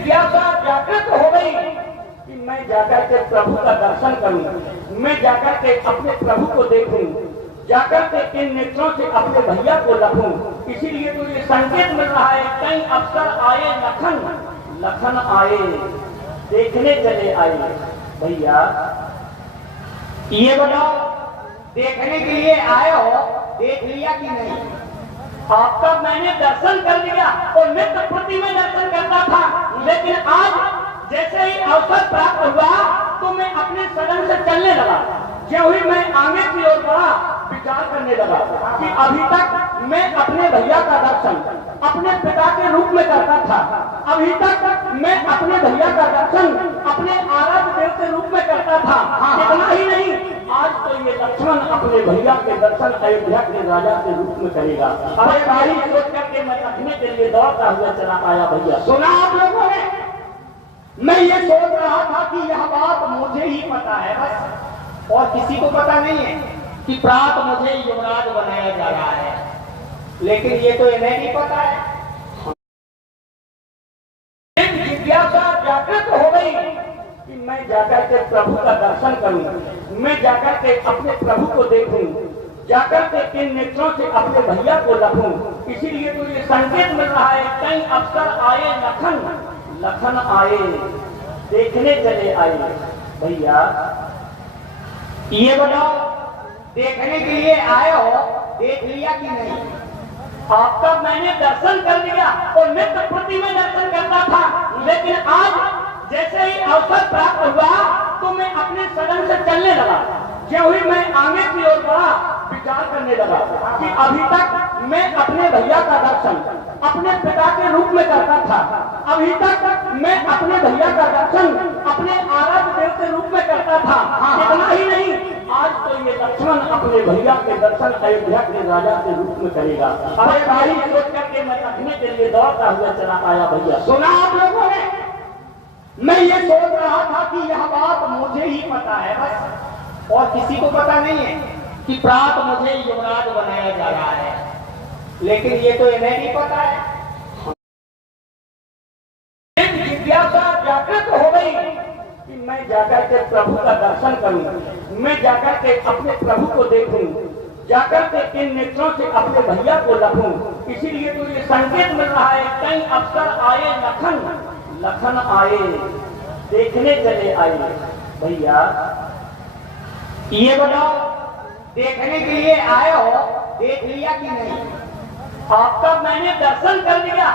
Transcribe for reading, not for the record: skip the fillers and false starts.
जिज्ञासा जागृत हो गई कि मैं जाकर के प्रभु का दर्शन करूं, मैं जाकर के अपने प्रभु को देखूं, जाकर के इन नेत्रों से अपने भैया को लखूं। इसीलिए तो ये संकेत मिल रहा है, कई अफसर आए लखन, लखन आए देखने चले आए। भैया ये बताओ, देखने के लिए आए हो, देख लिया कि नहीं? आपका मैंने दर्शन कर लिया और नित्य प्रति में दर्शन करता था, लेकिन आज जैसे ही अवसर प्राप्त हुआ तो मैं अपने सदन से चलने लगा। ज्यों ही मैं आगे की ओर बढ़ा, विचार करने लगा कि अभी तक मैं अपने भैया का दर्शन अपने पिता के रूप में करता था, अभी तक मैं अपने भैया का दर्शन अपने आराध्य देव के रूप में करता था। इतना ही नहीं, आज तो ये लक्ष्मण अपने भैया के दर्शन अयोध्या के राजा के रूप में करेगा। अरे भाई, सोच करके मैं रखने के लिए दौड़ता हुआ चला आया। भैया सुना आप लोगों ने? मैं ये सोच रहा था कि यह बात मुझे ही पता है बस, और किसी को पता नहीं है कि प्रात मुझे युवराज बनाया जा रहा है, लेकिन ये तो इन्हें नहीं पता है। एक जिज्ञासा जागृत हो गई कि मैं जाकर के प्रभु का दर्शन करूं, मैं जाकर के अपने प्रभु को देखूं, जाकर के इन नेत्रों से अपने भैया को लखूं। इसीलिए तो ये संकेत मिल रहा है, कई अफसर आए लखन, लखन आए देखने चले आए। भैया ये बताओ, देखने के लिए आए हो, देख लिया कि नहीं? आपका मैंने दर्शन कर लिया और नित्य प्रति में दर्शन करता था, लेकिन आज जैसे ही अवसर प्राप्त हुआ तो मैं अपने सदन से चलने लगा। ज्यों ही मैं आगे की ओर बढ़ा, विचार करने लगा कि अभी तक मैं अपने भैया का दर्शन अपने पिता के रूप में करता था, अभी तक मैं अपने भैया का दर्शन अपने आराध्य देव के रूप में करता था। इतना ही नहीं, आज तो ये लक्ष्मण अपने भैया के दर्शन अयोध्या के राजा के रूप में करेगा। अरे भाई, सोच करके मैं रखने के लिए दौड़ता हुआ चला आया। भैया सुना आप लोगों ने? मैं ये सोच रहा था कि यह बात मुझे ही पता है बस, और किसी को पता नहीं है कि प्रात मुझे युवराज बनाया जा रहा है, लेकिन ये तो इन्हें नहीं पता है। एक जिज्ञासा जागृत हो गई कि मैं जाकर के प्रभु का दर्शन करूं, मैं जाकर के अपने प्रभु को देखूं, जाकर के इन नेत्रों से अपने भैया को लखूं। इसीलिए तो ये संकेत मिल रहा है, कई अफसर आए लखन, लखन आए देखने चले आए। भैया ये बताओ, देखने के लिए आए हो, देख लिया कि नहीं? आपका मैंने दर्शन कर लिया